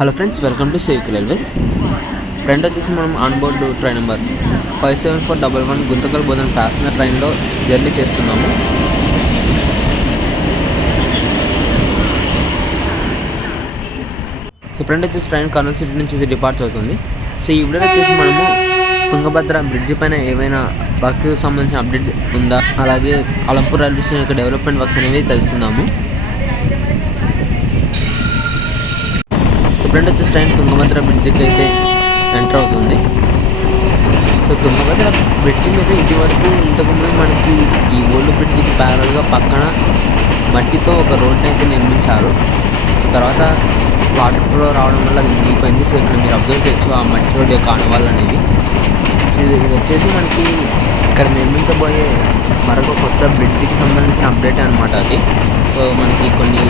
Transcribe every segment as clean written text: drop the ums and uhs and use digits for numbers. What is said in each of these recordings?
Hello friends, welcome to సేవికల్ railways. Friend వచ్చేసి మనం on board train number 57411 Guntakal Bodhan passenger ట్రైన్లో జర్నీ చేస్తున్నాము. సో ఫ్రెండ్ వచ్చేసి ట్రైన్ కర్నూలు సిటీ నుంచి డిపార్చర్ అవుతుంది. సో ఈ వీడియోలో వచ్చేసి మనము తుంగభద్ర బ్రిడ్జి పైన ఏవైనా వర్క్స్కి సంబంధించిన అప్డేట్ ఉందా, అలాగే అలంపూర్ రైల్వే స్టేషన్ యొక్క డెవలప్మెంట్ వర్క్స్ అనేవి తెలుసుకుందాము. ఫ్రెండ్ వచ్చేసి ట్రైన్ తుంగభద్ర బ్రిడ్జికి అయితే ఎంటర్ అవుతుంది. సో తుంగభద్ర బ్రిడ్జి మీద ఇదివరకు ఇంతకుముందు మనకి ఈ ఓల్డ్ బ్రిడ్జికి ప్యారల్గా పక్కన మట్టితో ఒక రోడ్ని అయితే నిర్మించారు. సో తర్వాత వాటర్ ఫ్లో రావడం వల్ల అది మునిగిపోయింది. సో ఇక్కడ మీరు అబ్జర్వ్ చేయొచ్చు ఆ మట్టి రోడ్ యొక్క ఆనవాళ్ళు అనేవి. సో ఇది వచ్చేసి మనకి ఇక్కడ నిర్మించబోయే మరొక కొత్త బ్రిడ్జికి సంబంధించిన అప్డేట్ అనమాట అది. సో మనకి కొన్ని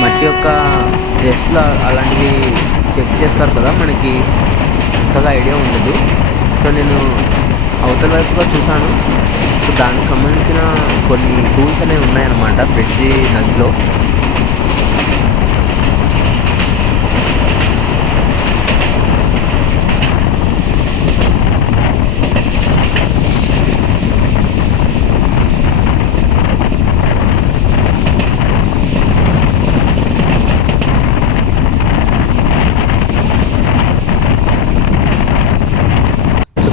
మట్టి యొక్క టెస్ట్లు అలాంటివి చెక్ చేస్తారు కదా, మనకి అంతగా ఐడియా ఉండదు. సో నేను అవతల వైపుగా చూశాను. సో దానికి సంబంధించిన కొన్ని టూల్స్ అనేవి ఉన్నాయన్నమాట బ్రిడ్జి నదిలో.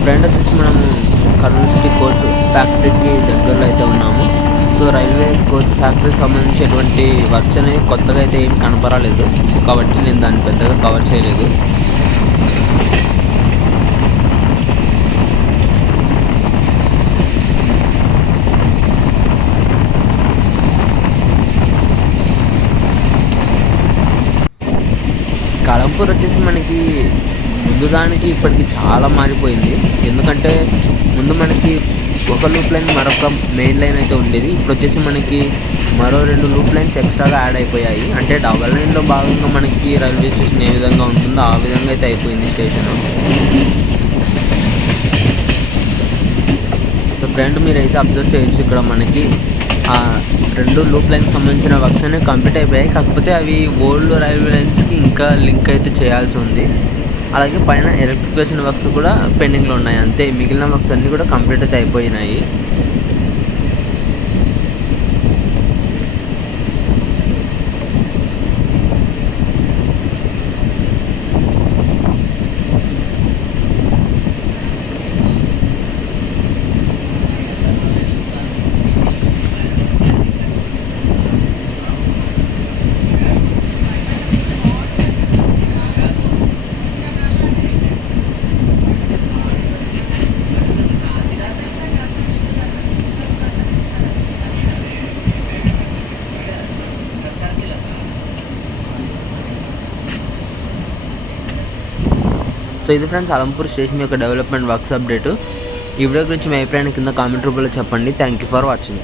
ఫ్రెండ్ వచ్చేసి మనము కర్నూలు సిటీ కోచ్ ఫ్యాక్టరీకి దగ్గరలో అయితే ఉన్నాము. సో రైల్వే కోచ్ ఫ్యాక్టరీకి సంబంధించి ఎటువంటి వర్క్స్ అనేవి కొత్తగా అయితే ఏం కనపరాలేదు. సో కాబట్టి నేను దాన్ని పెద్దగా కవర్ చేయలేదు. అలంపూర్ వచ్చేసి మనకి ముందు దానికి ఇప్పటికి చాలా మారిపోయింది. ఎందుకంటే ముందు మనకి ఒక లూప్ లైన్ మరొక మెయిన్ లైన్ అయితే ఉండేది. ఇప్పుడు వచ్చేసి మనకి మరో 2 లూప్ లైన్స్ ఎక్స్ట్రాగా యాడ్ అయిపోయాయి. అంటే డబల్ లైన్లో భాగంగా మనకి రైల్వే స్టేషన్ ఏ విధంగా ఉంటుందో ఆ విధంగా అయితే అయిపోయింది స్టేషను. సో ఫ్రెండ్ మీరైతే అబ్జర్వ్ చేయొచ్చు, ఇక్కడ మనకి 2 లూప్ లైన్కి సంబంధించిన వర్క్స్ అనేవి కంప్లీట్ అయిపోయాయి. కాకపోతే అవి ఓల్డ్ రైల్వే లైన్స్కి ఇంకా లింక్ అయితే చేయాల్సి ఉంది. అలాగే పైన ఎలక్ట్రిఫికేషన్ వర్క్స్ కూడా పెండింగ్లో ఉన్నాయి. అంతే, మిగిలిన వర్క్స్ అన్నీ కూడా కంప్లీట్ అయితే అయిపోయినాయి. సో ఇది ఫ్రెండ్స్ అలంపూర్ స్టేషన్ యొక్క డెవలప్మెంట్ వర్క్స్ అప్డేట్. ఈ వీడియో గురించి మీ అభిప్రాయాన్ని కింద కామెంట్ రూపంలో చెప్పండి. Thank you for watching.